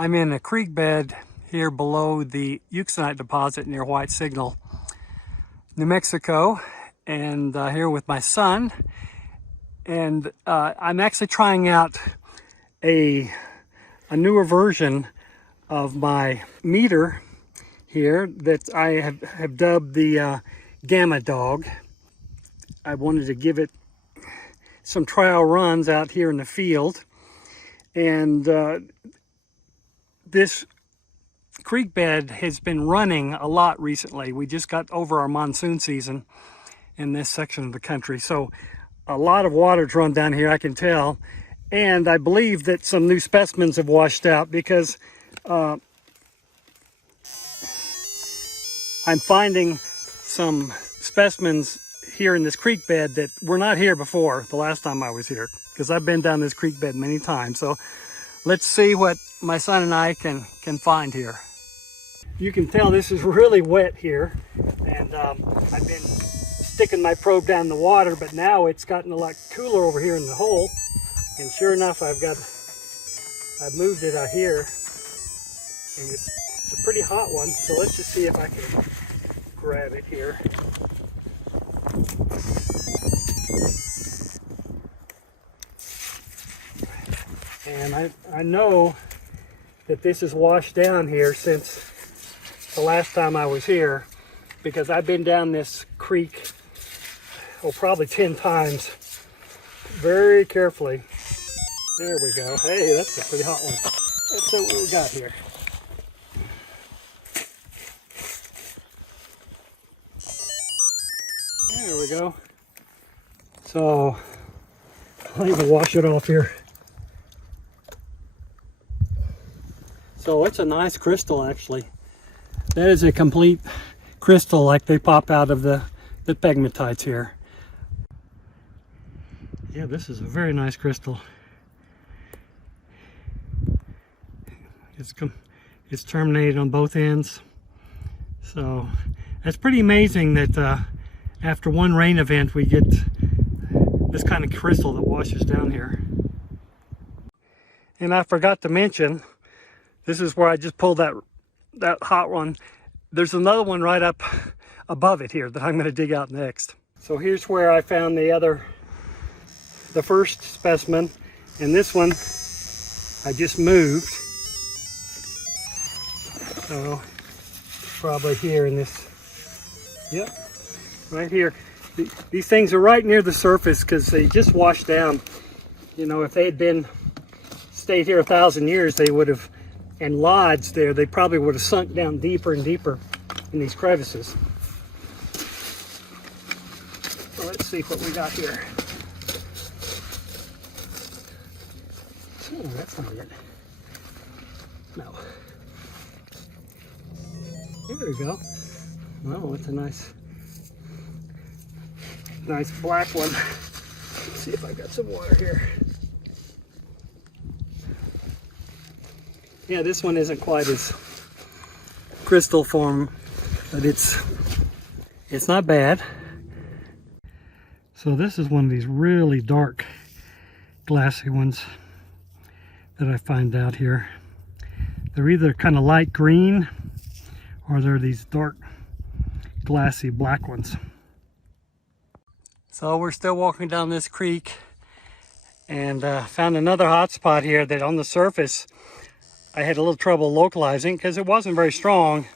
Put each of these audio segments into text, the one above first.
I'm in a creek bed here below the euxenite deposit near White Signal, New Mexico, and here with my son. And I'm actually trying out a newer version of my meter here that I have dubbed the Gamma Dog. I wanted to give it some trial runs out here in the field, and this creek bed has been running a lot recently. We just got over our monsoon season in this section of the country, so a lot of water's run down here, I can tell. And I believe that some new specimens have washed out, because I'm finding some specimens here in this creek bed that were not here before the last time I was here, because I've been down this creek bed many times. So let's see what my son and I can find here. You can tell this is really wet here, and I've been sticking my probe down in the water, but now it's gotten a lot cooler over here in the hole. And sure enough, I've moved it out here, and it's a pretty hot one. So let's just see if I can grab it here. And I know that this is washed down here since the last time I was here, because I've been down this creek, probably 10 times, very carefully. There we go. Hey, that's a pretty hot one. Let's see what we got here. There we go. So I'll even wash it off here. So it's a nice crystal, actually. That is a complete crystal, like they pop out of the pegmatites here. Yeah, this is a very nice crystal. It's terminated on both ends. So that's pretty amazing that after one rain event we get this kind of crystal that washes down here. And I forgot to mention, this is where I just pulled that hot one. There's another one right up above it here that I'm going to dig out next. So here's where I found the first specimen, and this one I just moved. So probably here in this, yep, right here. These things are right near the surface because they just washed down. You know, if they had stayed here 1,000 years, they would have, and lodged there, they probably would have sunk down deeper and deeper in these crevices. So let's see what we got here. Oh, that's not it. No. There we go. Well, it's a nice black one. Let's see if I got some water here. Yeah, this one isn't quite as crystal form, but it's not bad. So this is one of these really dark, glassy ones that I find out here. They're either kind of light green, or they're these dark, glassy black ones. So we're still walking down this creek, and found another hot spot here that on the surface I had a little trouble localizing because it wasn't very strong,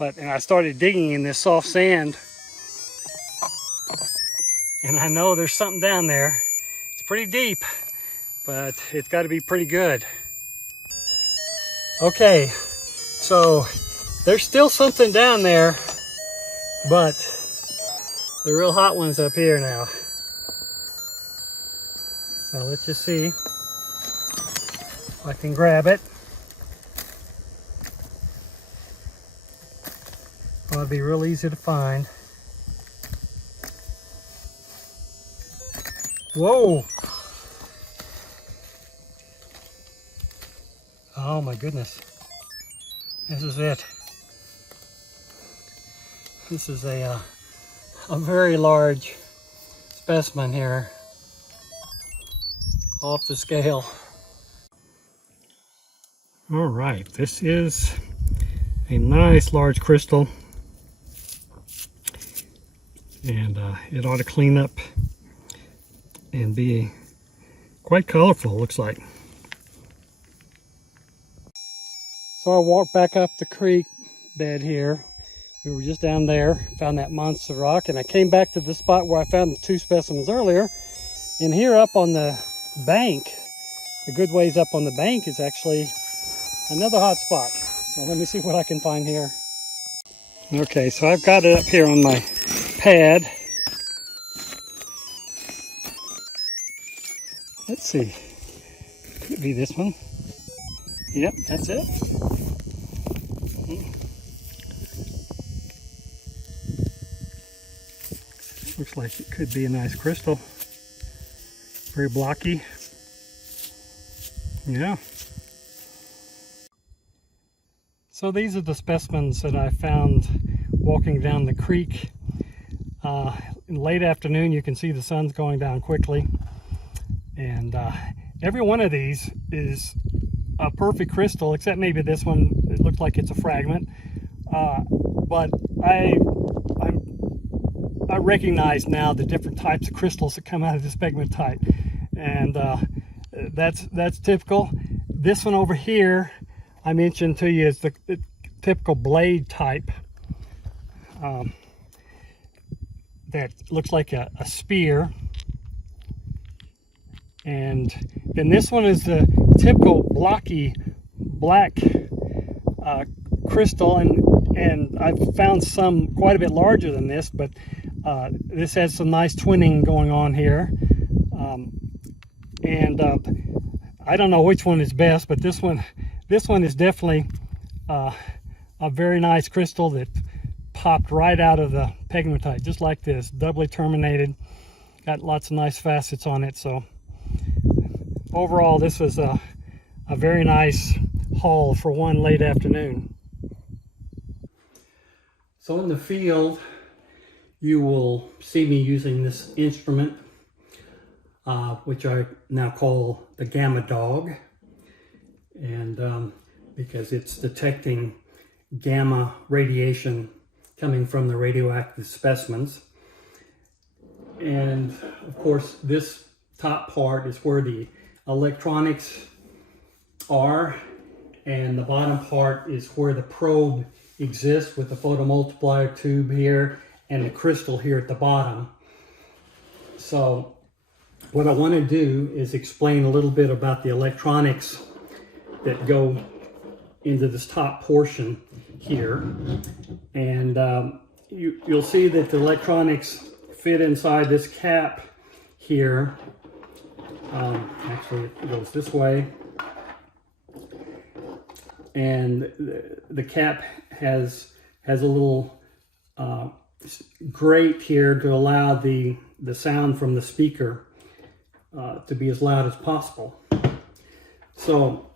and I started digging in this soft sand, and I know there's something down there. It's pretty deep, but it's got to be pretty good. Okay, so there's still something down there, but the real hot one's up here now. So let's just see if I can grab it. Well, it'll be real easy to find. Whoa! Oh my goodness. This is it. This is a very large specimen here, off the scale. All right, this is a nice large crystal, and it ought to clean up and be quite colorful, looks like. So I walked back up the creek bed here. We were just down there, found that monster rock, and I came back to the spot where I found the 2 specimens earlier. And here up on the bank, a good ways up on the bank, is actually another hot spot. So let me see what I can find here. Okay, so I've got it up here on my pad. Let's see. Could it be this one? Yep, that's it. Looks like it could be a nice crystal. Very blocky. Yeah. So these are the specimens that I found walking down the creek. In late afternoon, you can see the sun's going down quickly. And every one of these is a perfect crystal, except maybe this one, it looks like it's a fragment. But I recognize now the different types of crystals that come out of this pegmatite. And that's typical. This one over here, I mentioned to you, is the typical blade type that looks like a spear. And then this one is the typical blocky black crystal, and I've found some quite a bit larger than this, but this has some nice twinning going on here. I don't know which one is best, but this one is definitely a very nice crystal that popped right out of the pegmatite, just like this, doubly terminated, got lots of nice facets on it. So overall, this was a very nice haul for one late afternoon. So in the field, you will see me using this instrument, which I now call the Gamma Dog, and because it's detecting gamma radiation coming from the radioactive specimens. And of course, this top part is where the electronics are, and the bottom part is where the probe exists, with the photomultiplier tube here and the crystal here at the bottom. So what I want to do is explain a little bit about the electronics that go into this top portion here. And you'll see that the electronics fit inside this cap here. Actually, it goes this way. And the cap has a little grate here to allow the sound from the speaker to be as loud as possible. So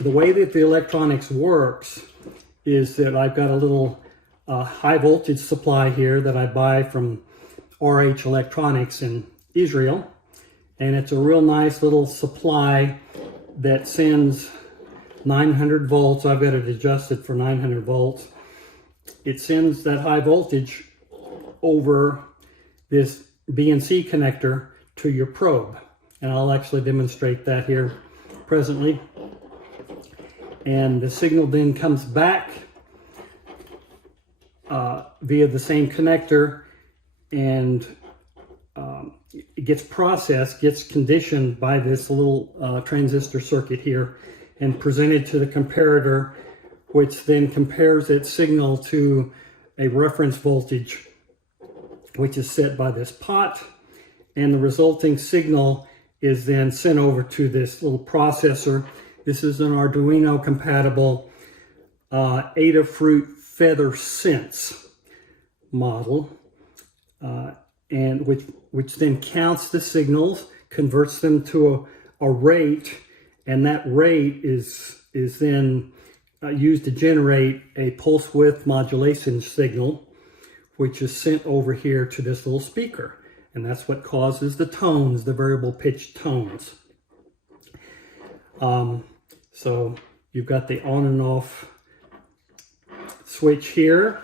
the way that the electronics works is that I've got a little high voltage supply here that I buy from RH Electronics in Israel. And it's a real nice little supply that sends 900 volts. I've got it adjusted for 900 volts. It sends that high voltage over this BNC connector to your probe. And I'll actually demonstrate that here presently. And the signal then comes back via the same connector, and it gets processed, gets conditioned by this little transistor circuit here, and presented to the comparator, which then compares its signal to a reference voltage, which is set by this pot, and the resulting signal is then sent over to this little processor. This is an Arduino compatible Adafruit Feather Sense model, and which then counts the signals, converts them to a rate, and that rate is then used to generate a pulse width modulation signal, which is sent over here to this little speaker. And that's what causes the tones, the variable pitch tones. So you've got the on and off switch here,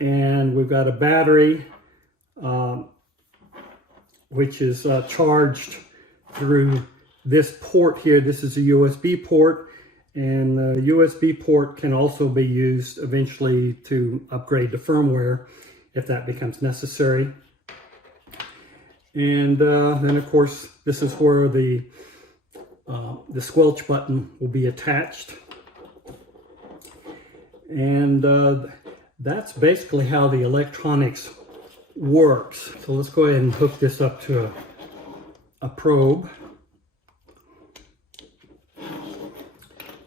and we've got a battery which is charged through this port here. This is a USB port, and the USB port can also be used eventually to upgrade the firmware if that becomes necessary. And then of course this is where the squelch button will be attached. And that's basically how the electronics works. So let's go ahead and hook this up to a probe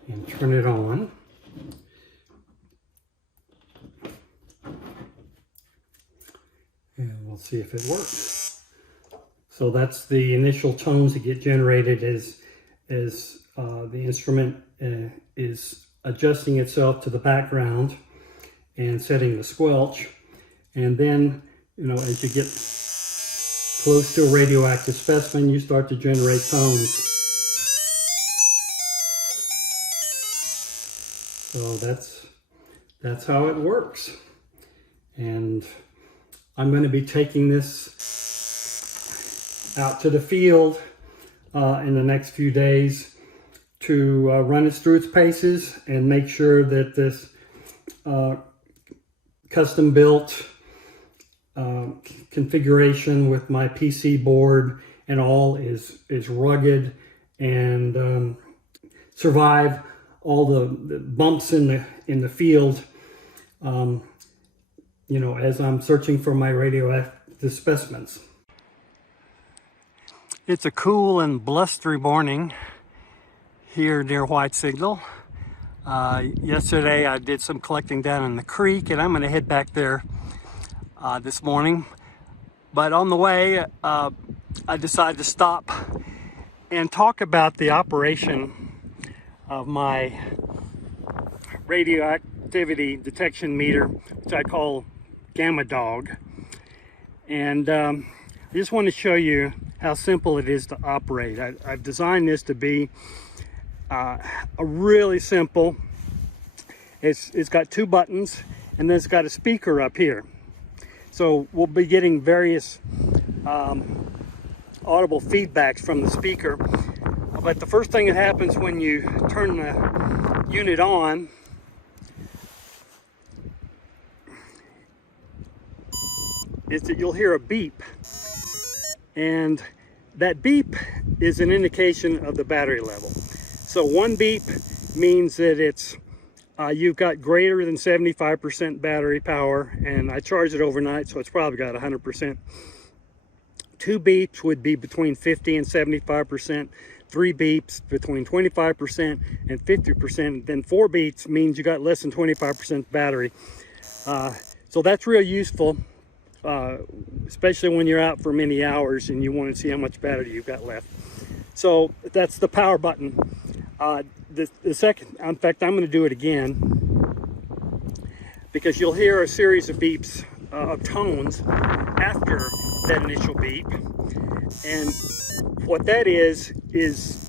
and turn it on. And we'll see if it works. So that's the initial tones that get generated as the instrument is adjusting itself to the background and setting the squelch. And then, you know, as you get close to a radioactive specimen, you start to generate tones. So that's how it works. And I'm going to be taking this out to the field in the next few days to run it through its paces and make sure that this custom built configuration with my PC board and all is rugged and survive all the bumps in the field, you know, as I'm searching for my radioactive specimens. It's a cool and blustery morning here near White Signal. Yesterday I did some collecting down in the creek, and I'm going to head back there this morning. But on the way, I decided to stop and talk about the operation of my radioactivity detection meter, which I call Gamma Dog. And I just want to show you how simple it is to operate. I've designed this to be a really simple. It's got two buttons, and then it's got a speaker up here. So we'll be getting various audible feedbacks from the speaker. But the first thing that happens when you turn the unit on is that you'll hear a beep. And that beep is an indication of the battery level. So one beep means that it's you've got greater than 75% battery power, and I charged it overnight, so it's probably got 100%. Two beeps would be between 50 and 75%. Three beeps between 25% and 50%. Then four beeps means you got less than 25% battery. So that's real useful, especially when you're out for many hours and you want to see how much battery you've got left. So that's the power button. The second, in fact, I'm going to do it again because you'll hear a series of beeps of tones after that initial beep. And what that is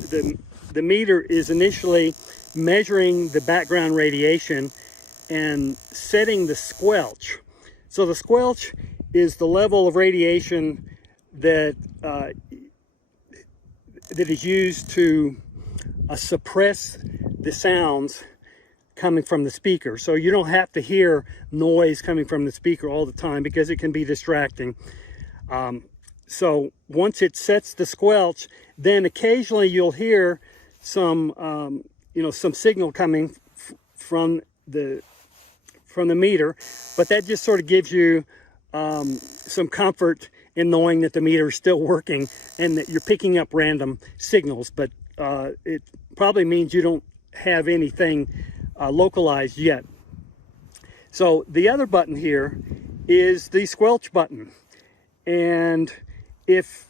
the meter is initially measuring the background radiation and setting the squelch. So the squelch is the level of radiation that that is used to suppress the sounds coming from the speaker. So you don't have to hear noise coming from the speaker all the time because it can be distracting. So once it sets the squelch, then occasionally you'll hear some some signal coming from the meter, but that just sort of gives you some comfort in knowing that the meter is still working and that you're picking up random signals. But it probably means you don't have anything localized yet. So the other button here is the squelch button, and if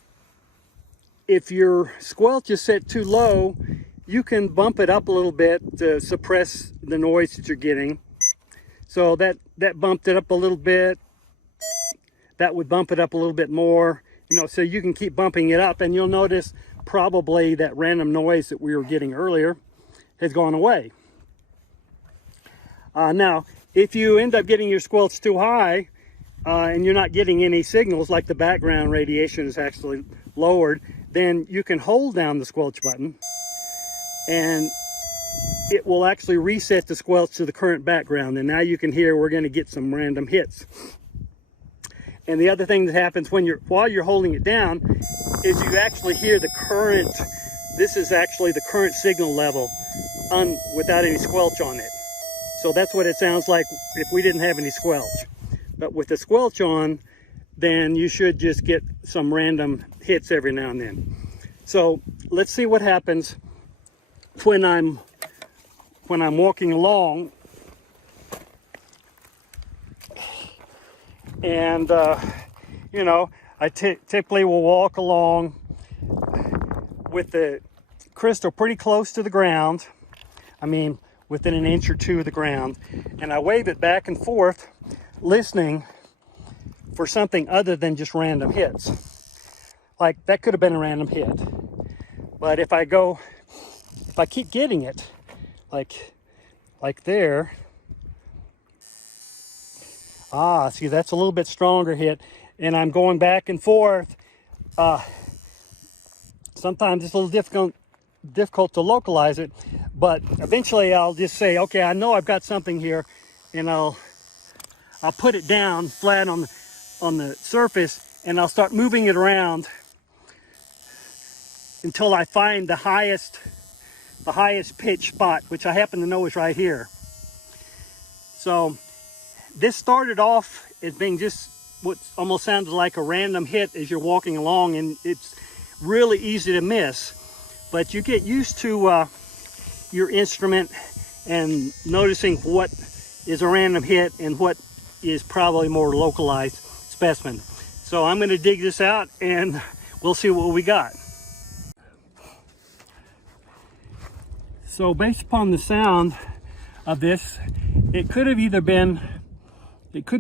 your squelch is set too low, you can bump it up a little bit to suppress the noise that you're getting. So that bumped it up a little bit. That would bump it up a little bit more, so you can keep bumping it up, and you'll notice probably that random noise that we were getting earlier has gone away. Now, if you end up getting your squelch too high and you're not getting any signals, like the background radiation is actually lowered, then you can hold down the squelch button and it will actually reset the squelch to the current background. And now you can hear we're going to get some random hits. And the other thing that happens while you're holding it down is you actually hear the current. This is actually the current signal level without any squelch on it. So that's what it sounds like if we didn't have any squelch. But with the squelch on, then you should just get some random hits every now and then. So let's see what happens when I'm walking along. And you know, I typically will walk along with the crystal pretty close to the ground. I mean, within an inch or two of the ground, and I wave it back and forth, listening for something other than just random hits. Like that could have been a random hit, but if I keep getting it, like there, see, that's a little bit stronger hit, and I'm going back and forth. Sometimes it's a little difficult to localize it, but eventually I'll just say, okay, I know I've got something here, and I'll put it down flat on the surface, and I'll start moving it around until I find the highest pitch spot, which I happen to know is right here. So this started off as being just what almost sounded like a random hit as you're walking along, and it's really easy to miss. But you get used to your instrument and noticing what is a random hit and what is probably more localized specimen. So I'm going to dig this out and we'll see what we got. So based upon the sound of this, it could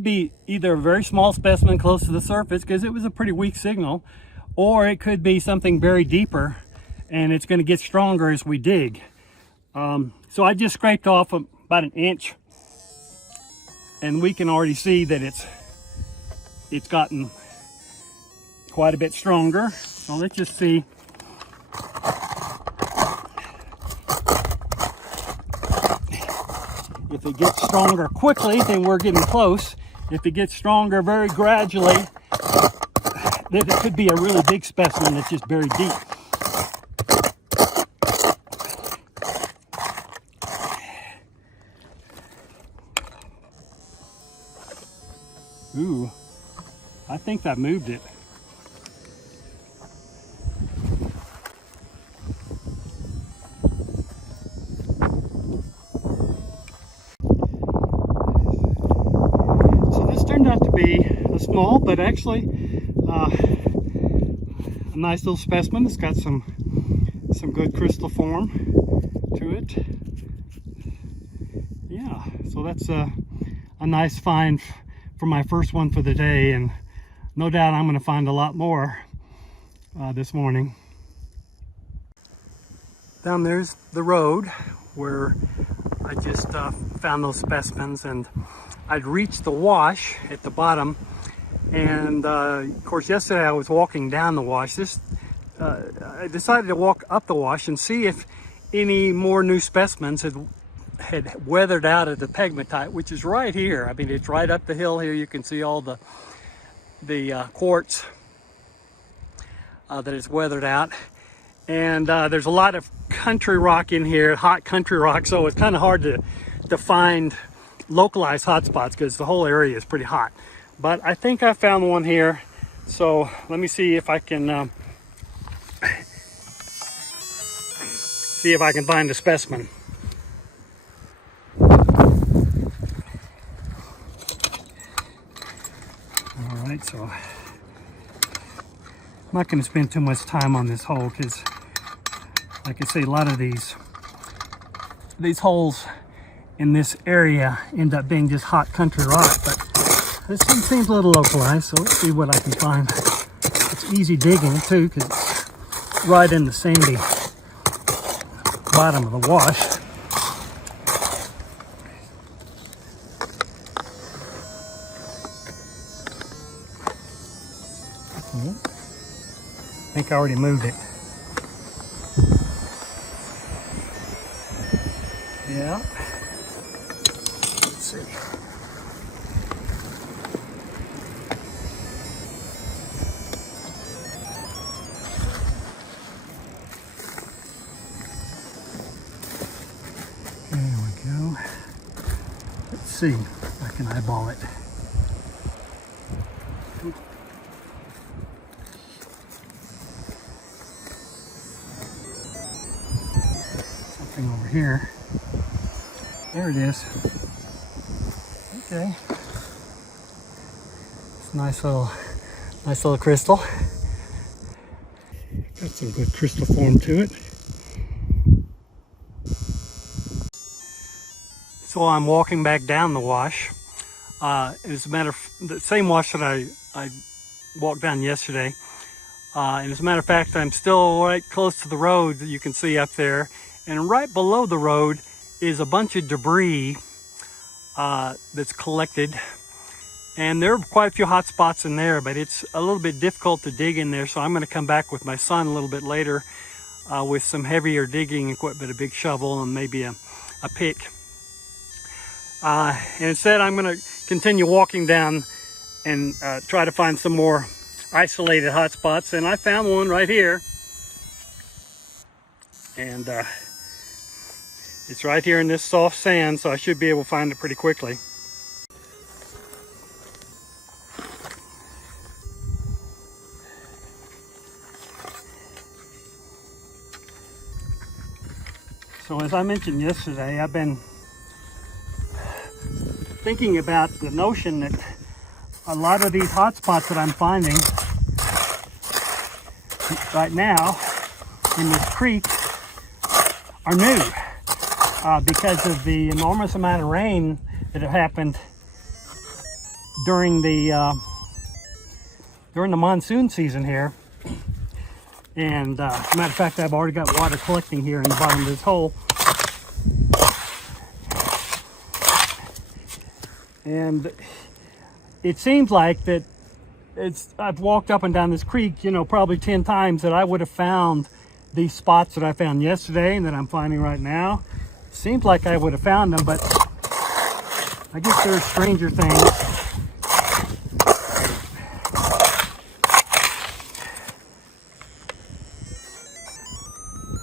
be either a very small specimen close to the surface because it was a pretty weak signal, or it could be something very deeper, and it's going to get stronger as we dig. So I just scraped off about an inch, and we can already see that it's gotten quite a bit stronger. So let's just see. If it gets stronger quickly, then we're getting close. If it gets stronger very gradually, then it could be a really big specimen that's just buried deep. Ooh, I think that moved it. So this turned out to be a small, but actually a nice little specimen. It's got some good crystal form to it. Yeah, so that's a nice find for my first one for the day, and no doubt I'm going to find a lot more this morning. Down there's the road where I just found those specimens, and I'd reached the wash at the bottom, and of course yesterday I was walking down the wash. I decided to walk up the wash and see if any more new specimens had weathered out of the pegmatite, which is right here. I mean, it's right up the hill here. You can see all the quartz that is weathered out, and there's a lot of country rock in here, hot country rock, so it's kind of hard to find localized hot spots because the whole area is pretty hot. But I think I found one here, so let me see if I can find a specimen. Alright, so I'm not going to spend too much time on this hole because, like I say, a lot of these holes in this area end up being just hot country rock, but this one seems a little localized, so let's see what I can find. It's easy digging too because it's right in the sandy bottom of the wash. think I already moved it. Yeah. Let's see. There we go. Let's see if I can eyeball it. Something over here. There it is. Okay. It's a nice little crystal. Got some good crystal form to it. So I'm walking back down the wash. As a matter of the same wash that I walked down yesterday. And as a matter of fact, I'm still right close to the road that you can see up there. And right below the road is a bunch of debris that's collected. And there are quite a few hot spots in there, but it's a little bit difficult to dig in there. So I'm going to come back with my son a little bit later with some heavier digging equipment, a big shovel and maybe a pick. And instead, I'm going to continue walking down and try to find some more isolated hot spots. And I found one right here. And it's right here in this soft sand, so I should be able to find it pretty quickly. So as I mentioned yesterday, I've been thinking about the notion that a lot of these hot spots that I'm finding right now in this creek are new because of the enormous amount of rain that have happened during the monsoon season here. And as a matter of fact, I've already got water collecting here in the bottom of this hole. And it seems like that I've walked up and down this creek, you know, probably 10 times that I would have found these spots that I found yesterday and that I'm finding right now. It seems like I would have found them, but I guess there are stranger things.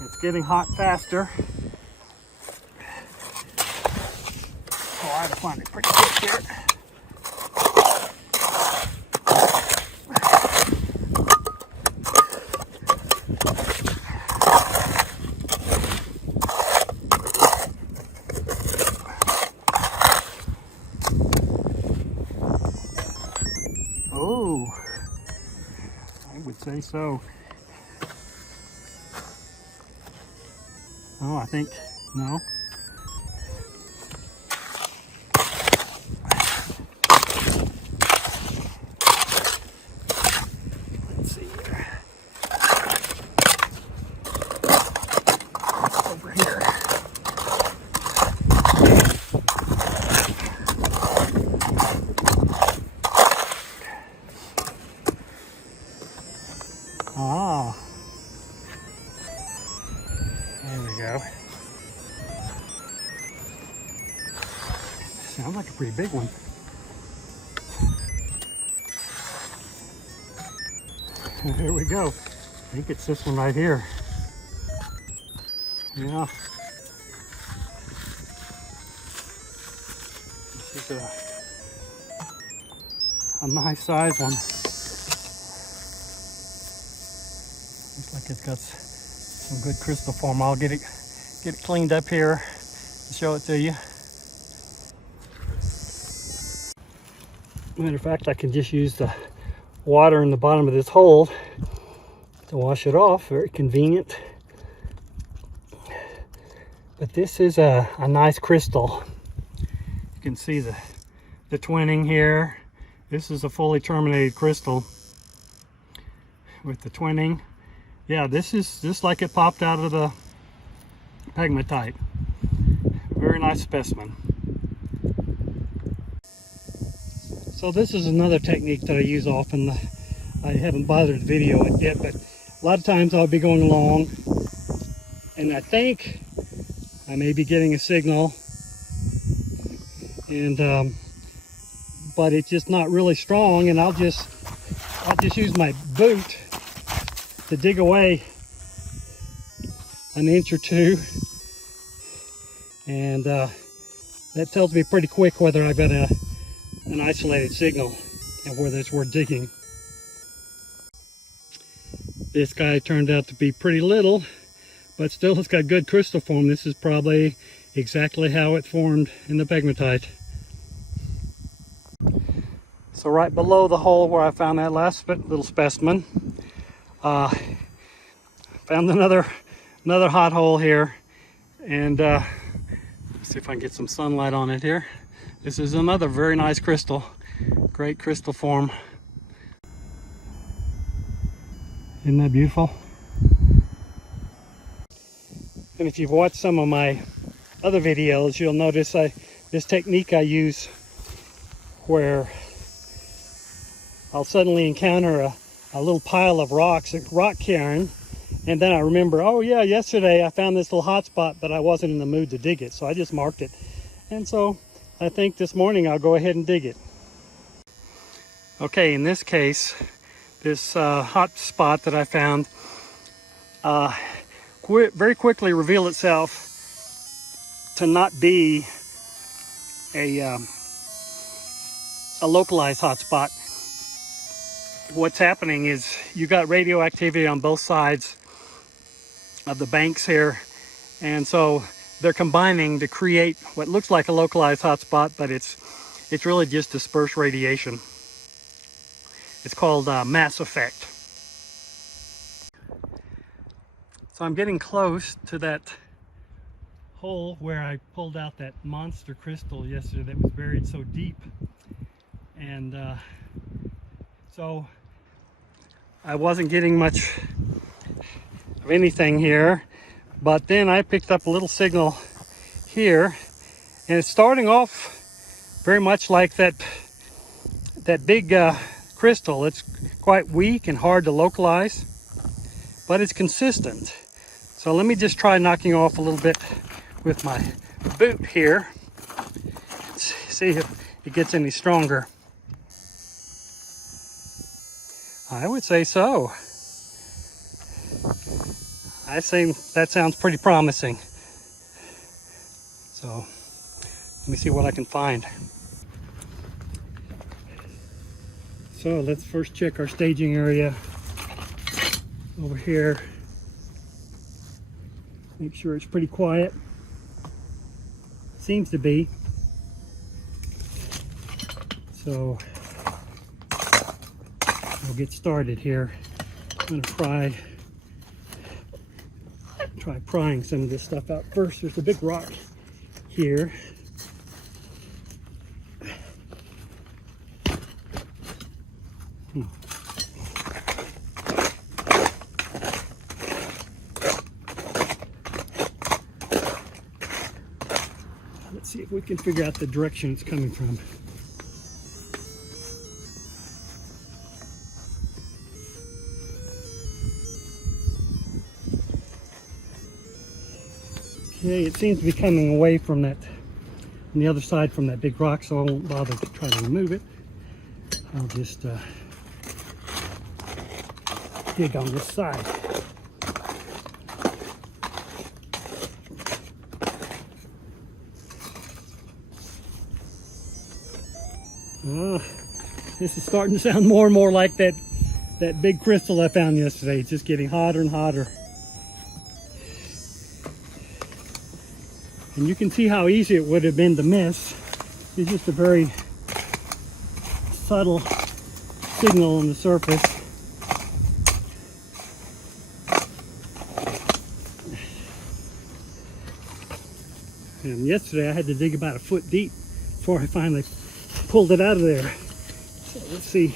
It's getting hot faster. So I have to find it pretty quick here. Oh, I would say so. Oh, I think, no. Let's see here. Over here. Ah. There we go. Sounds like a pretty big one. Here we go. I think it's this one right here. Yeah. This is a nice size one. Looks like it's got some good crystal form. I'll get it cleaned up here and show it to you. Matter of fact, I can just use the water in the bottom of this hole to wash it off. Very convenient. But this is a nice crystal. You can see the twinning here. This is a fully terminated crystal with the twinning. Yeah, this is just like it popped out of the pegmatite. Very nice specimen. So this is another technique that I use often. I haven't bothered to video it yet, but a lot of times I'll be going along and I think I may be getting a signal, and but it's just not really strong, and I'll just use my boot to dig away an inch or two, and that tells me pretty quick whether I've got an isolated signal and whether it's worth digging. This guy turned out to be pretty little, but still it's got good crystal form. This is probably exactly how it formed in the pegmatite. So right below the hole where I found that last little specimen, found another hot hole here, and let's see if I can get some sunlight on it here. This is another very nice crystal, great crystal form. Isn't that beautiful? And if you've watched some of my other videos, you'll notice this technique I use where I'll suddenly encounter a little pile of rocks, a rock cairn, and then I remember, oh yeah, yesterday I found this little hot spot, but I wasn't in the mood to dig it, so I just marked it. And so I think this morning I'll go ahead and dig it. Okay, in this case, this hot spot that I found very quickly revealed itself to not be a localized hot spot. What's happening is you got radioactivity on both sides of the banks here, and so they're combining to create what looks like a localized hotspot, but it's really just dispersed radiation. It's called mass effect. So I'm getting close to that hole where I pulled out that monster crystal yesterday that was buried so deep, and so I wasn't getting much of anything here, but then I picked up a little signal here, and it's starting off very much like that big crystal. It's quite weak and hard to localize, but it's consistent. So let me just try knocking off a little bit with my boot here. Let's see if it gets any stronger. I would say so. I think that sounds pretty promising. So let me see what I can find. So let's first check our staging area over here. Make sure it's pretty quiet. Seems to be. So we'll get started here. I'm gonna try prying some of this stuff out first. There's a big rock here. Let's see if we can figure out the direction it's coming from. Okay, it seems to be coming away from that, on the other side from that big rock, so I won't bother to try to remove it. I'll just dig on this side. This is starting to sound more and more like that big crystal I found yesterday. It's just getting hotter and hotter. And you can see how easy it would have been to miss. It's just a very subtle signal on the surface. And yesterday I had to dig about a foot deep before I finally pulled it out of there. So let's see.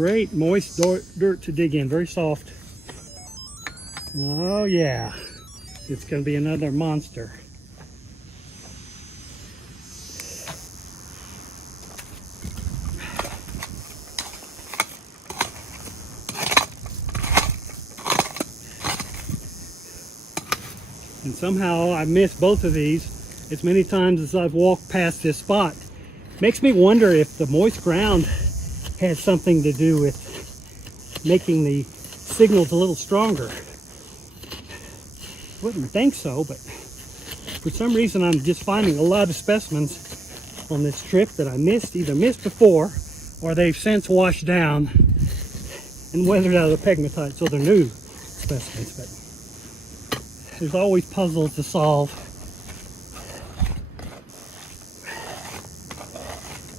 Great moist dirt to dig in, very soft. Oh yeah, it's going to be another monster. And somehow I missed both of these as many times as I've walked past this spot. Makes me wonder if the moist ground has something to do with making the signals a little stronger. Wouldn't think so, but for some reason I'm just finding a lot of specimens on this trip that I either missed before or they've since washed down and weathered out of the pegmatite, so they're new specimens. But there's always puzzles to solve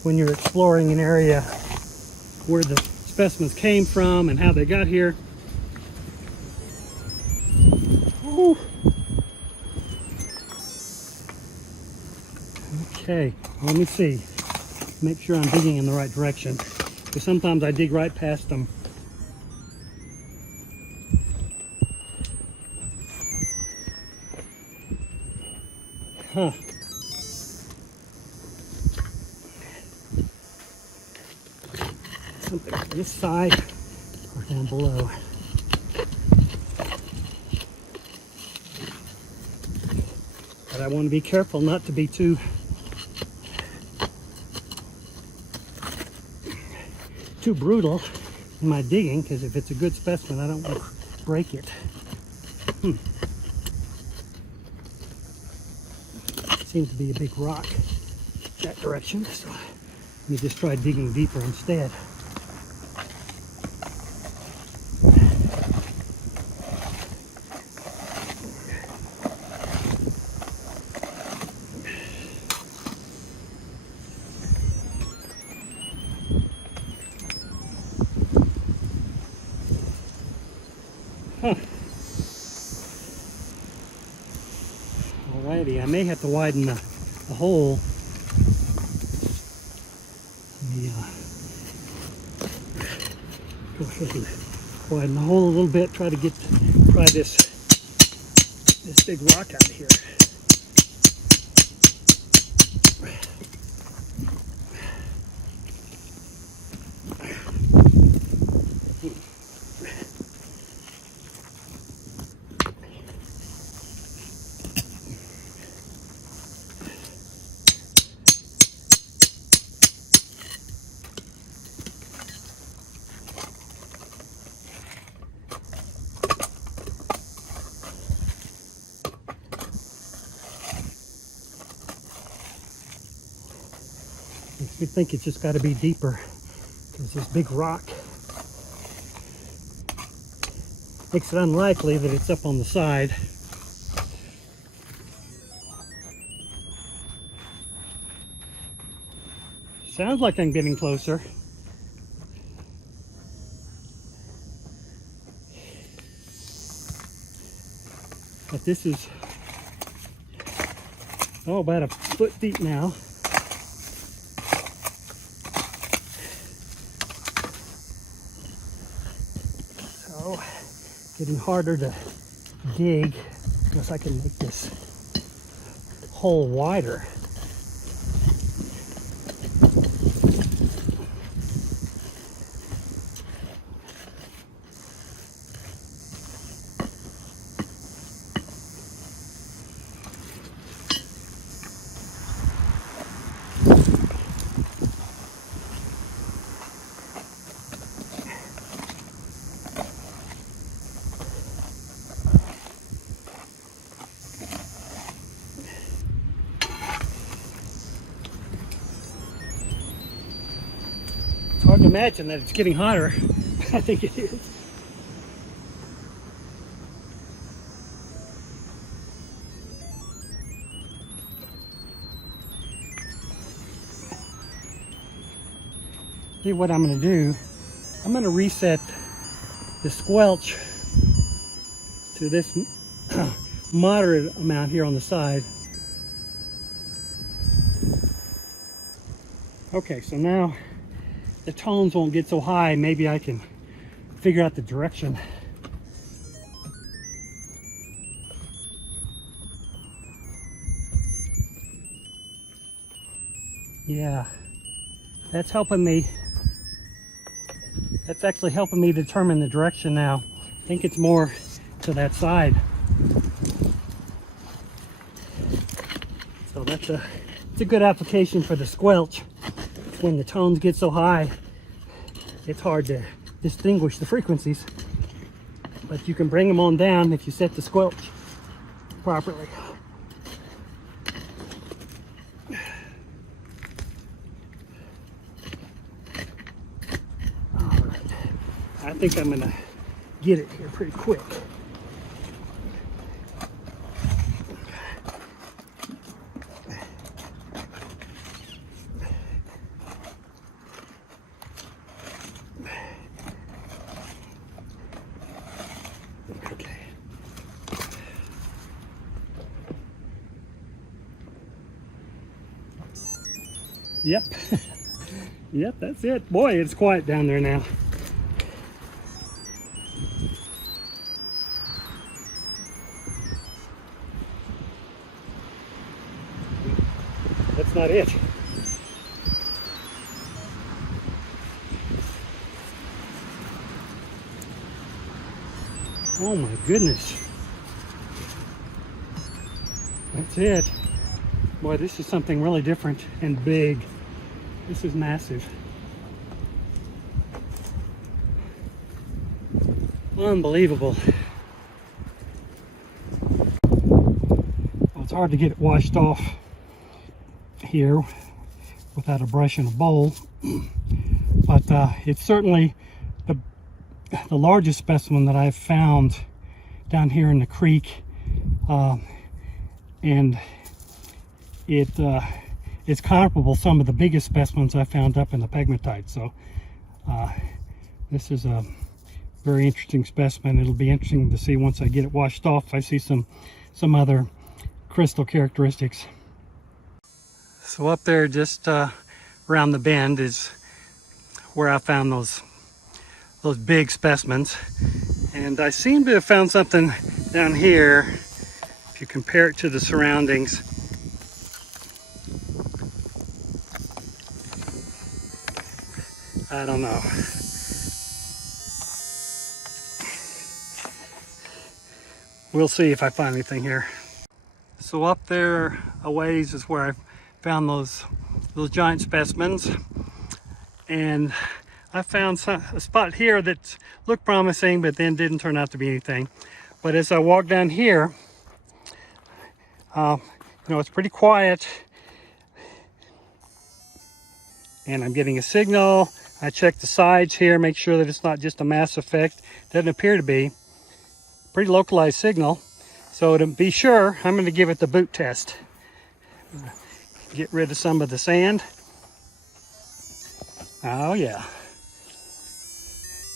when you're exploring an area where the specimens came from and how they got here. Ooh. Okay, let me see. Make sure I'm digging in the right direction, because sometimes I dig right past them. Huh. Something on this side or down below. But I want to be careful not to be too brutal in my digging, because if it's a good specimen, I don't want to break it. Seems to be a big rock that direction, so let me just try digging deeper instead. Huh. Alrighty, I may have to widen the hole. Let me go ahead and widen the hole a little bit. Try this big rock out of here. Makes me think it's just got to be deeper, because this big rock makes it unlikely that it's up on the side. Sounds like I'm getting closer. But this is, about a foot deep now. So, getting harder to dig unless I can make this hole wider. Hard to imagine that it's getting hotter. I think it is. See what I'm going to do. I'm going to reset the squelch to this moderate amount here on the side. Okay, so now the tones won't get so high, maybe I can figure out the direction. Yeah, that's helping me. That's actually helping me determine the direction now. I think it's more to that side. So it's a good application for the squelch. When the tones get so high, it's hard to distinguish the frequencies. But you can bring them on down if you set the squelch properly. I think I'm gonna get it here pretty quick. Okay. Yep. Yep, that's it. Boy, it's quiet down there now. That's not it. Oh my goodness. That's it. Boy, this is something really different and big. This is massive. Unbelievable. Well, it's hard to get it washed off here without a brush and a bowl, but it's certainly the largest specimen that I've found down here in the creek, and it's comparable to some of the biggest specimens I found up in the pegmatite. So this is a very interesting specimen. It'll be interesting to see once I get it washed off. I see some other crystal characteristics. So up there just around the bend is where I found those big specimens, and I seem to have found something down here. If you compare it to the surroundings, I don't know. We'll see if I find anything here. So up there a ways is where I found those giant specimens, and I found a spot here that looked promising, but then didn't turn out to be anything. But as I walk down here, it's pretty quiet, and I'm getting a signal. I check the sides here, make sure that it's not just a mass effect. Doesn't appear to be. Pretty localized signal. So to be sure, I'm going to give it the boot test. Get rid of some of the sand. Oh yeah.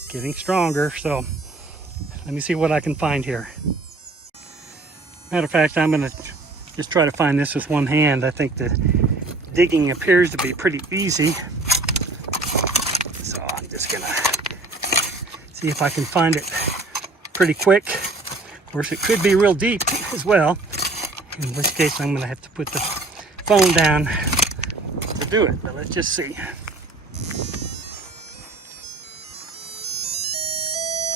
Getting stronger, so let me see what I can find here. Matter of fact, I'm going to just try to find this with one hand. I think the digging appears to be pretty easy. So I'm just going to see if I can find it pretty quick. Of course, it could be real deep as well, in which case I'm going to have to put the phone down to do it. But let's just see.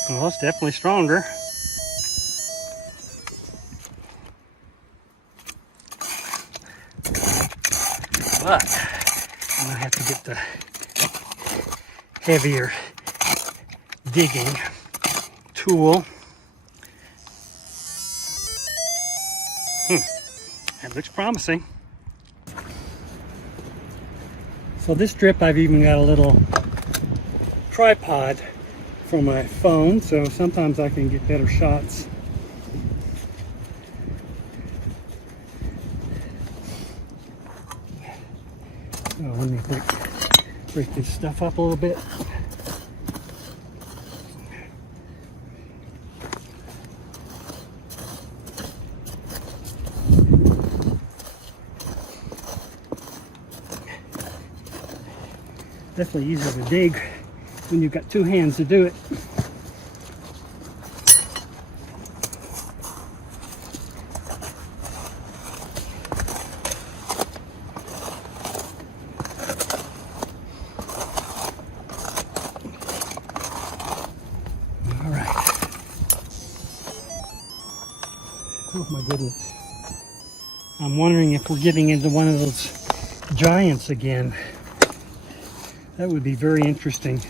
Well, it's definitely stronger. But I'm going to have to get the heavier digging tool. That looks promising. So this strip, I've even got a little tripod for my phone, so sometimes I can get better shots. Oh, let me break this stuff up a little bit. Definitely easier to dig when you've got two hands to do it. All right. Oh my goodness. I'm wondering if we're getting into one of those giants again. That would be very interesting.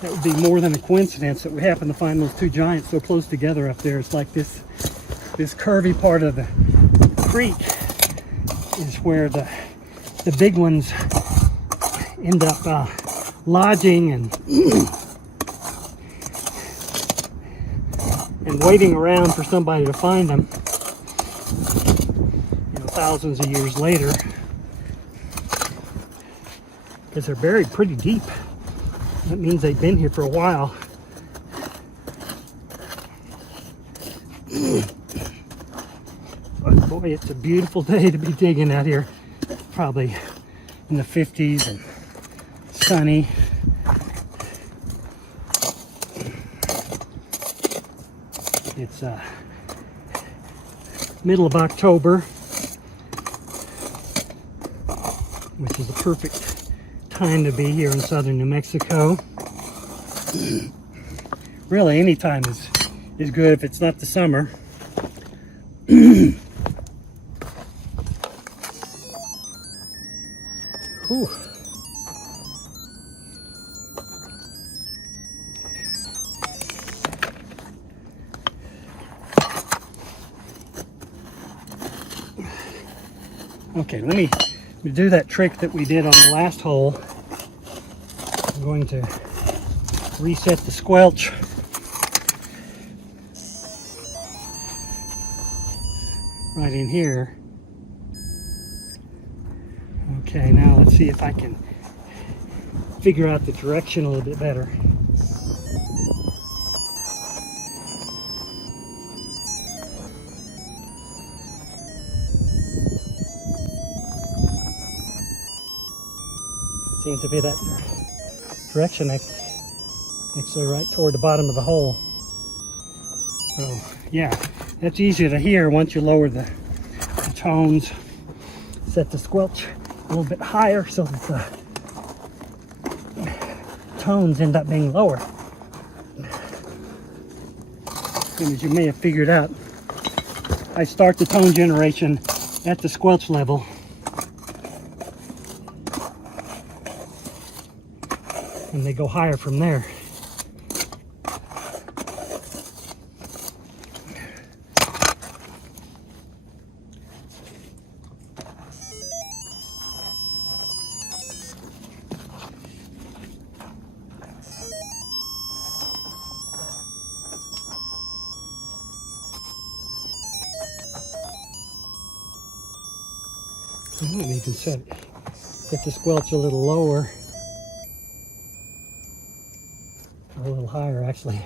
That would be more than a coincidence that we happen to find those two giants so close together up there. It's like this curvy part of the creek is where the big ones end up lodging and and waiting around for somebody to find them. Thousands of years later, because they're buried pretty deep. That means they've been here for a while. But boy, it's a beautiful day to be digging out here. Probably in the 50s and sunny. It's middle of October, which is the perfect time to be here in southern New Mexico. Really, any time is good if it's not the summer. Whew. Okay, let me do that trick that we did on the last hole. I'm going to reset the squelch. Right in here. Okay, now let's see if I can figure out the direction a little bit better. Seems to be that direction actually right toward the bottom of the hole. So yeah, that's easier to hear once you lower the tones. Set the squelch a little bit higher so that the tones end up being lower. And as you may have figured out, I start the tone generation at the squelch level. And they go higher from there. I might even set the squelch a little lower. A little higher, actually.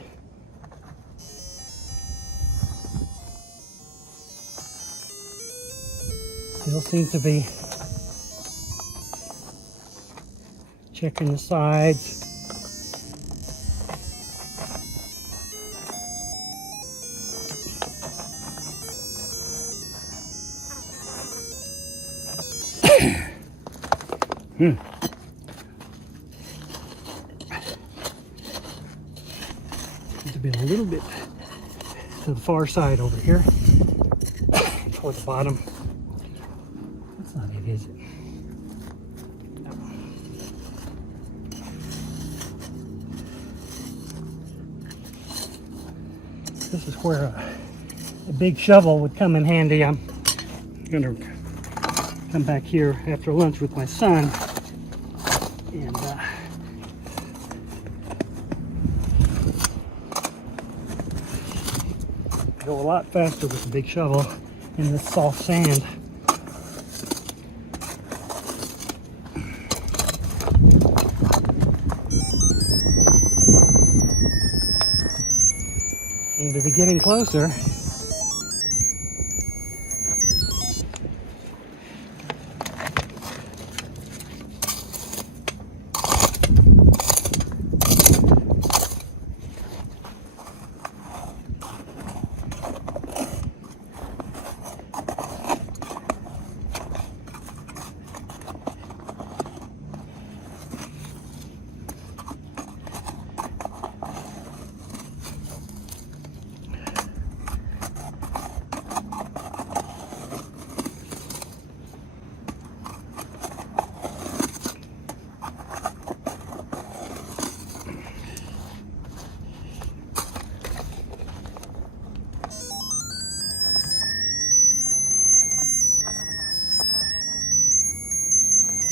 Still seems to be checking the sides. To be a little bit to the far side over here, toward the bottom. That's not it, is it? No. This is where a big shovel would come in handy. I'm gonna come back here after lunch with my son and go a lot faster with the big shovel in this soft sand. Seem to be getting closer.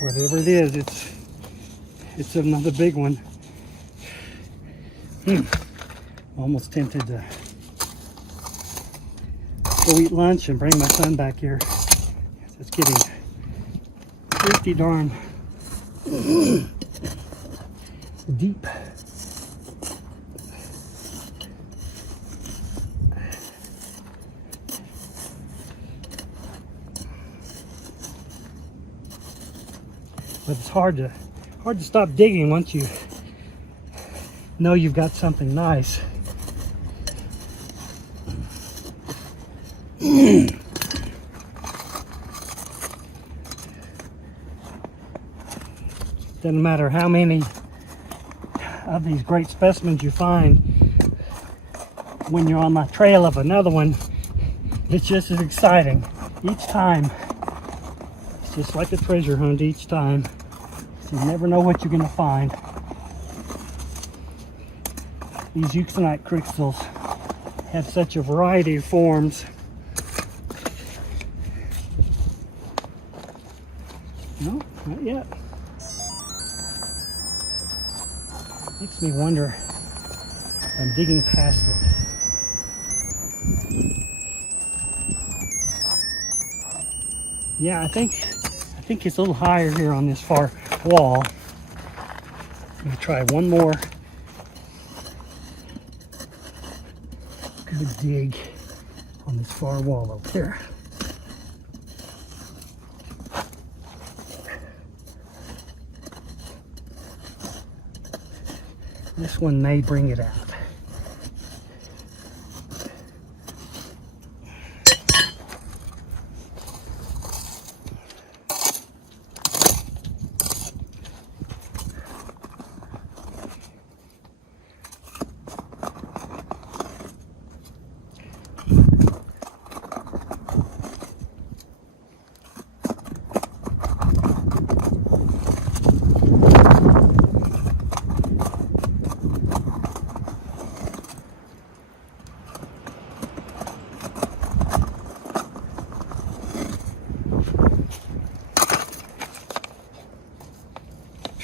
Whatever it is, it's another big one. Almost tempted to go eat lunch and bring my son back here. It's getting pretty darn deep. But it's hard to stop digging once you know you've got something nice. Doesn't matter how many of these great specimens you find, when you're on the trail of another one, it's just as exciting each time. It's just like a treasure hunt each time. So you never know what you're going to find. These euxinite crystals have such a variety of forms. No, not yet. Makes me wonder if I'm digging past it. Yeah, I think it's a little higher here on this far wall. I'm gonna try one more good dig on this far wall up here. This one may bring it out.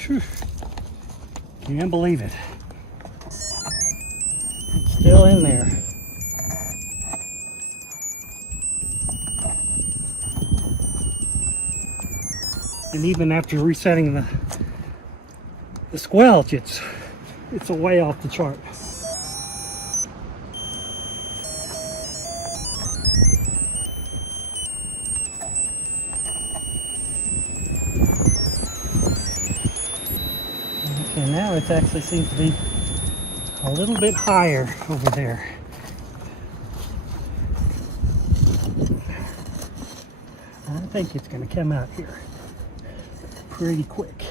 Whew. Can't believe it. It's still in there. And even after resetting the squelch, it's a way off the chart. Okay, now it actually seems to be a little bit higher over there. I think it's going to come out here pretty quick.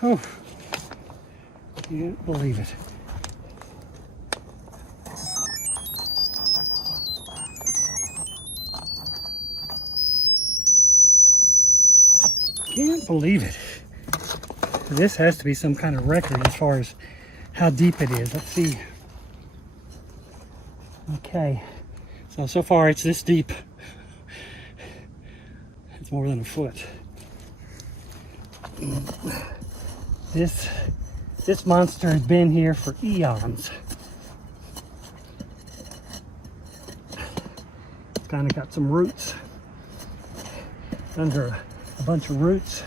Oh, can't believe it. Can't believe it. This has to be some kind of record as far as how deep it is. Let's see. Okay, so far it's this deep. It's more than a foot. This monster has been here for eons. It's kind of got some roots under a bunch of roots.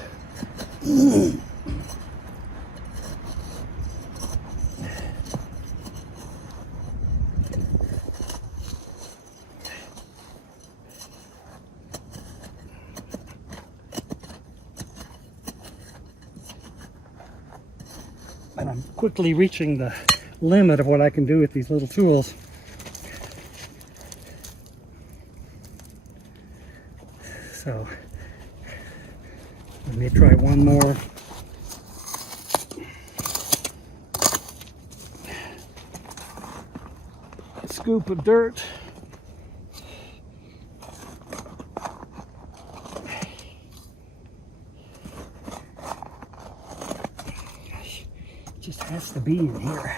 And I'm quickly reaching the limit of what I can do with these little tools. So let me try one more. Scoop of dirt. Just has to be in here.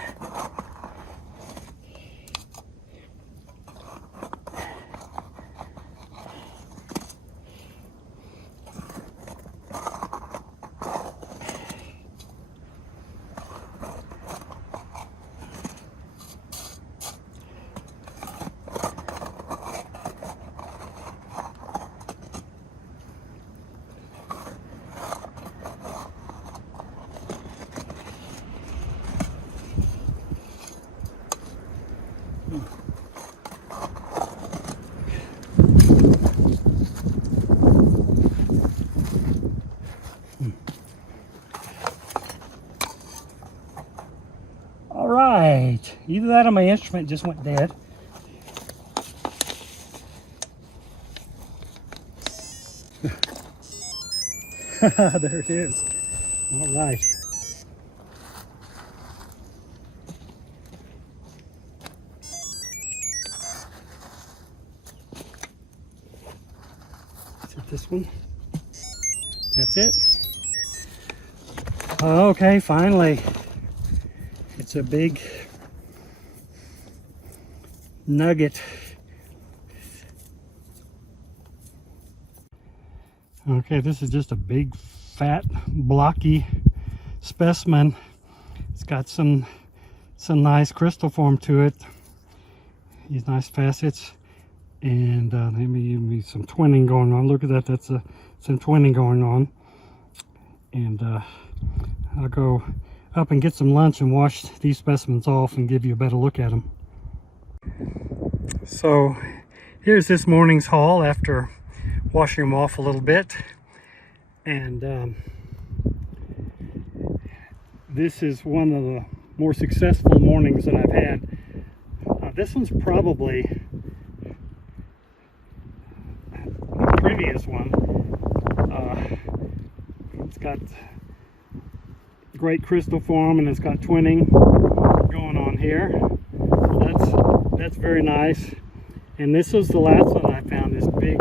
All right, either that or my instrument just went dead. There it is. All right. Is it this one? That's it. Okay, finally. It's a big nugget. Okay, this is just a big, fat, blocky specimen. It's got some nice crystal form to it. These nice facets, and maybe some twinning going on. Look at that. That's some twinning going on. And I'll go up and get some lunch and wash these specimens off and give you a better look at them. So here's this morning's haul after washing them off a little bit. And this is one of the more successful mornings that I've had. This one's probably the previous one. It's got great crystal form, and it's got twinning going on here. So that's very nice. And this is the last one I found, this big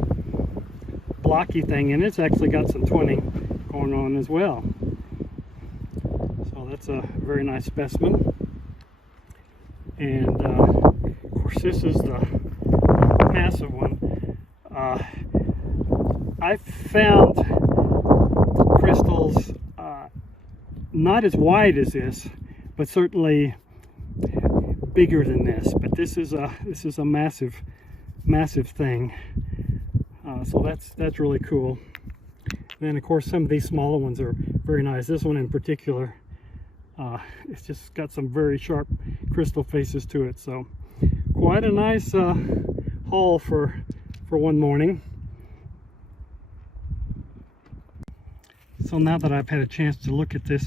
blocky thing, and it's actually got some twinning going on as well. So that's a very nice specimen. And of course, this is the massive one. I found crystals not as wide as this, but certainly bigger than this. But this is a massive thing. So that's really cool. And then of course some of these smaller ones are very nice. This one in particular, it's just got some very sharp crystal faces to it. So quite a nice haul for one morning. So now that I've had a chance to look at this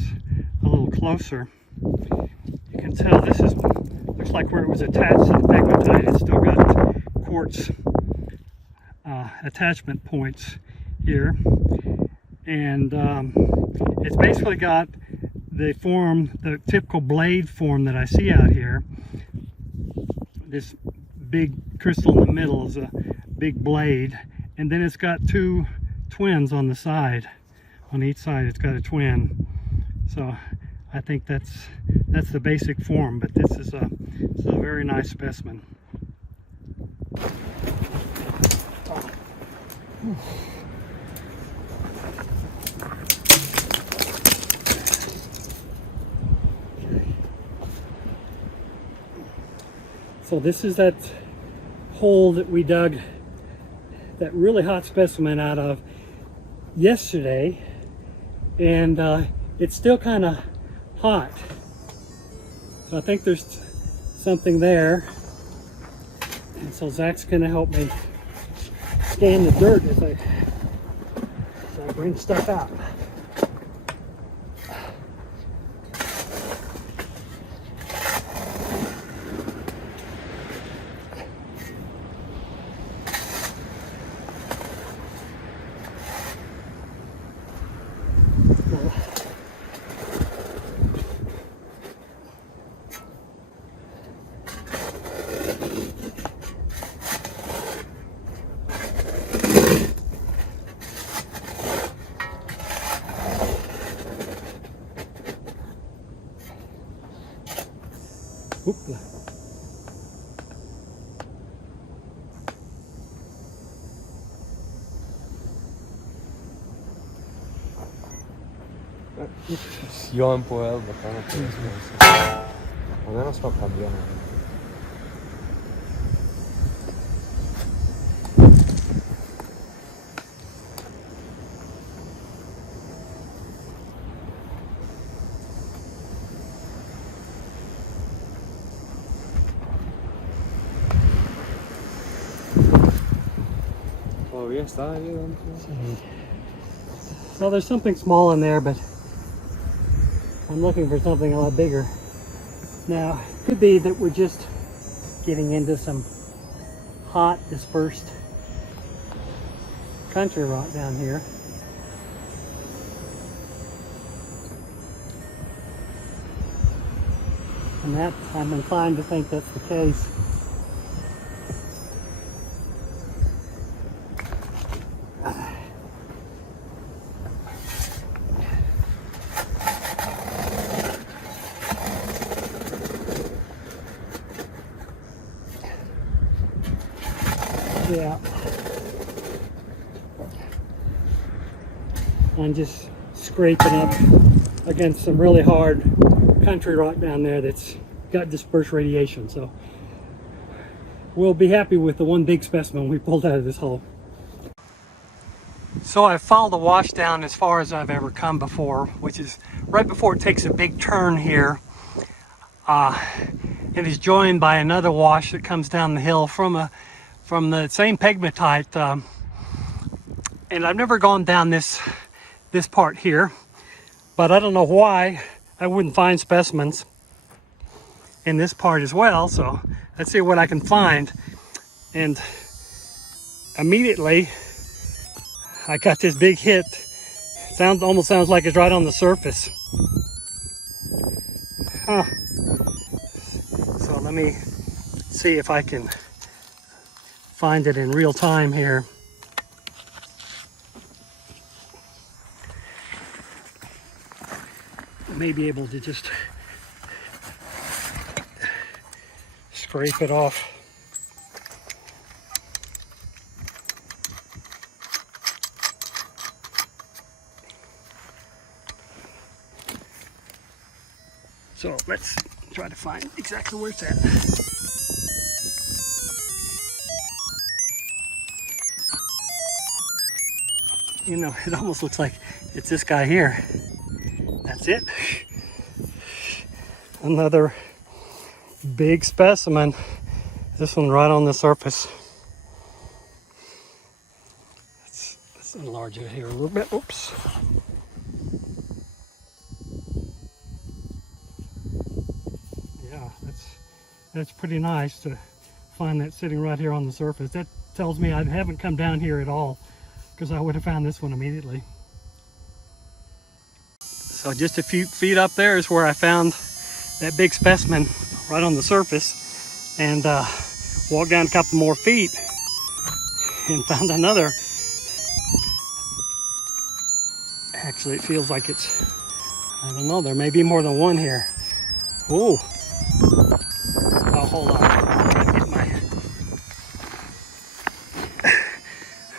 a little closer, you can tell this looks like where it was attached to the pegmatite. It's still got quartz attachment points here, and it's basically got the form, the typical blade form that I see out here. This big crystal in the middle is a big blade, and then it's got two twins on the side. On each side it's got a twin. So I think that's the basic form, but this is a very nice specimen. So this is that hole that we dug that really hot specimen out of. yesterday, and it's still kind of hot. So I think there's something there. And so Zach's gonna help me scan the dirt as I bring stuff out. Hoopla. Yo en puedo, o menos para cambiar. Todavía está ahí dentro. So there's something small in there, but I'm looking for something a lot bigger. Now, it could be that we're just getting into some hot, dispersed country rock down here. And that, I'm inclined to think that's the case. Yeah. I'm just scraping up against some really hard country rock down there that's got dispersed radiation. So we'll be happy with the one big specimen we pulled out of this hole. So I've followed the wash down as far as I've ever come before, which is right before it takes a big turn here. It is joined by another wash that comes down the hill from the same pegmatite, and I've never gone down this part here, but I don't know why I wouldn't find specimens in this part as well. So let's see what I can find. And immediately I got this big hit. Almost sounds like it's right on the surface. Huh. So let me see if I can find it in real time here. I may be able to just scrape it off. So let's try to find exactly where it's at. You know, it almost looks like it's this guy here. That's it. Another big specimen. This one right on the surface. Let's enlarge it here a little bit. Oops. Yeah, that's pretty nice to find that sitting right here on the surface. That tells me I haven't come down here at all, because I would have found this one immediately. So just a few feet up there is where I found that big specimen right on the surface, and walked down a couple more feet and found another. Actually, it feels like it's, I don't know, there may be more than one here. Ooh. Oh, hold on. I'm trying to get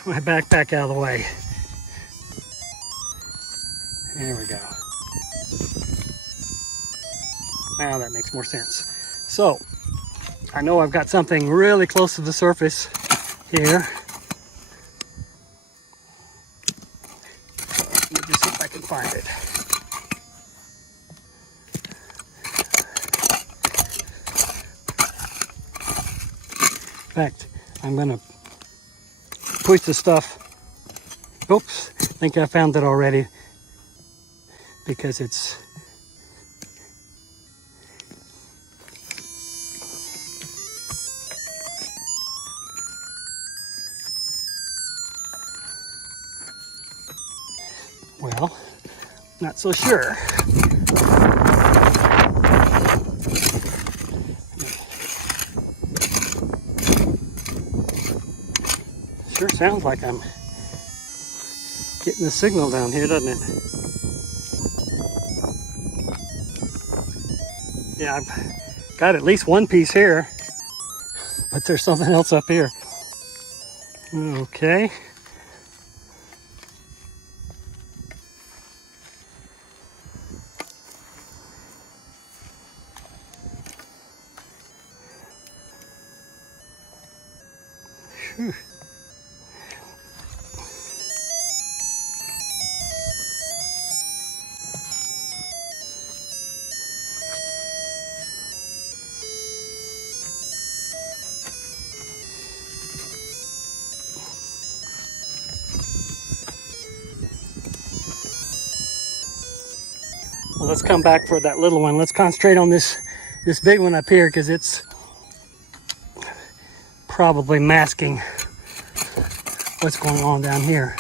my backpack out of the way. There we go. Now that makes more sense. So, I know I've got something really close to the surface here. fact, I'm gonna push the stuff. Oops, I think I found it already because it's well, not so sure. Sure sounds like I'm getting the signal down here, doesn't it? Yeah, I've got at least one piece here, but there's something else up here. Okay. Whew. Well, let's come back for that little one. Let's concentrate on this big one up here because it's probably masking what's going on down here.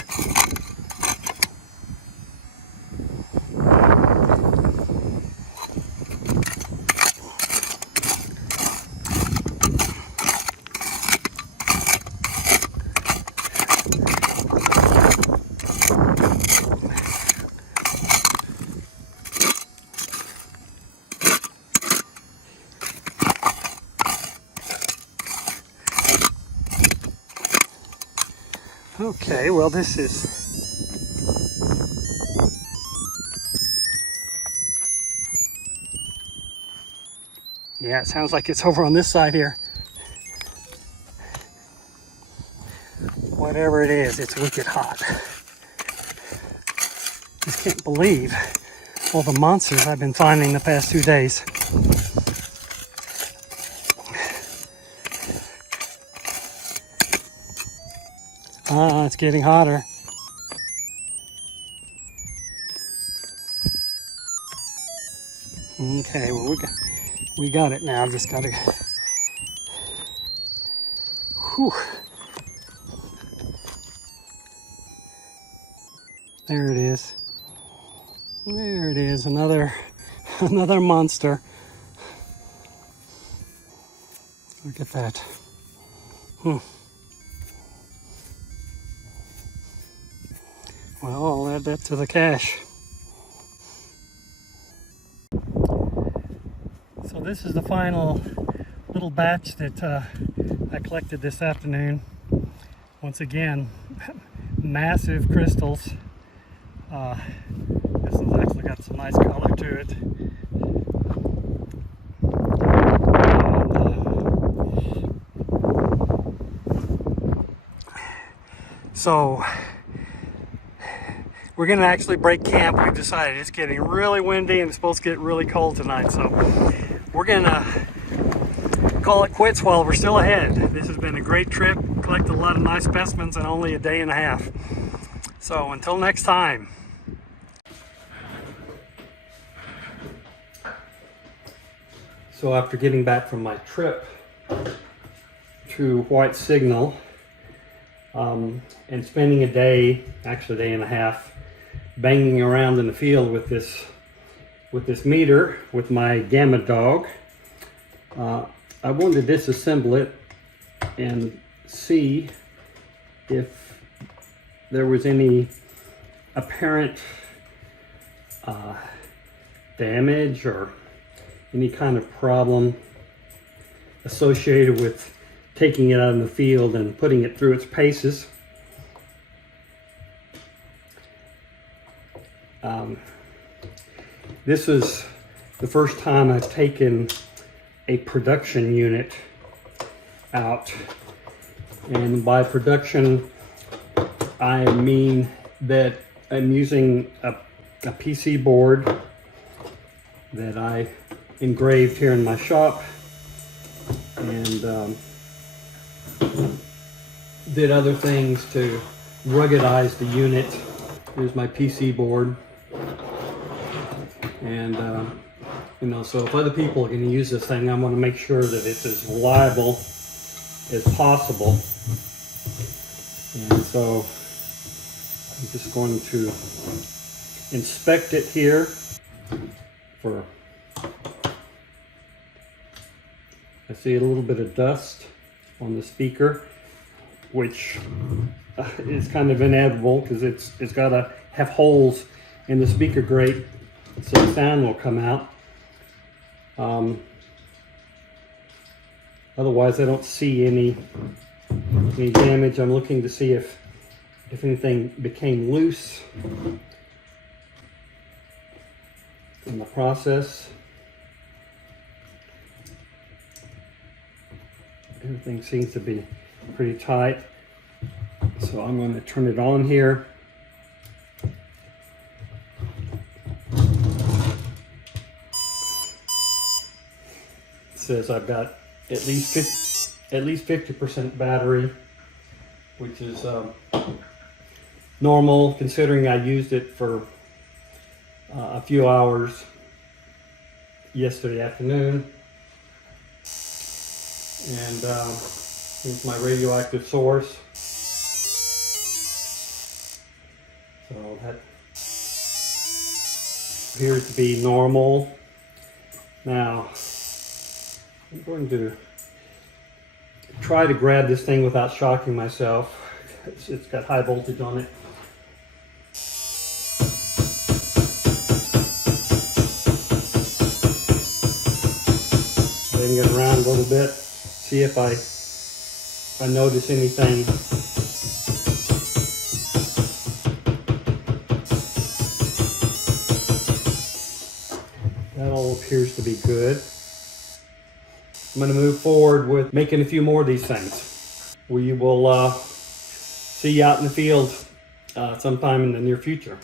Okay, well this is yeah, it sounds like it's over on this side here. Whatever it is, it's wicked hot. Just can't believe all the monsters I've been finding the past 2 days. It's getting hotter. Okay, well we got it now. Just gotta. Whew. There it is. There it is. Another monster. Look at that. Well, I'll add that to the cache. So this is the final little batch that I collected this afternoon. Once again, massive crystals. This one's actually got some nice color to it. So we're gonna actually break camp. We've decided it's getting really windy and it's supposed to get really cold tonight. So we're gonna call it quits while we're still ahead. This has been a great trip. Collected a lot of nice specimens in only a day and a half. So until next time. So after getting back from my trip to White Signal and spending a day, actually a day and a half, banging around in the field with this meter with my Gamma dog, I wanted to disassemble it and see if there was any apparent damage or any kind of problem associated with taking it out in the field and putting it through its paces. This is the first time I've taken a production unit out, and by production I mean that I'm using a PC board that I engraved here in my shop, and did other things to ruggedize the unit. Here's my PC board. And, you know, so if other people are going to use this thing, I want to make sure that it's as reliable as possible. And so I'm just going to inspect it here for, I see a little bit of dust on the speaker, which is kind of inevitable because it's got to have holes in the speaker grate so the sound will come out. Otherwise, I don't see any damage. I'm looking to see if anything became loose in the process. Everything seems to be pretty tight. So I'm going to turn it on here. It says I've got at least 50% battery, which is normal considering I used it for a few hours yesterday afternoon. And here's my radioactive source. So that appears to be normal. Now, I'm going to try to grab this thing without shocking myself. It's got high voltage on it. Bring it around a little bit, see if I notice anything. That all appears to be good. I'm going to move forward with making a few more of these things. We will see you out in the field sometime in the near future.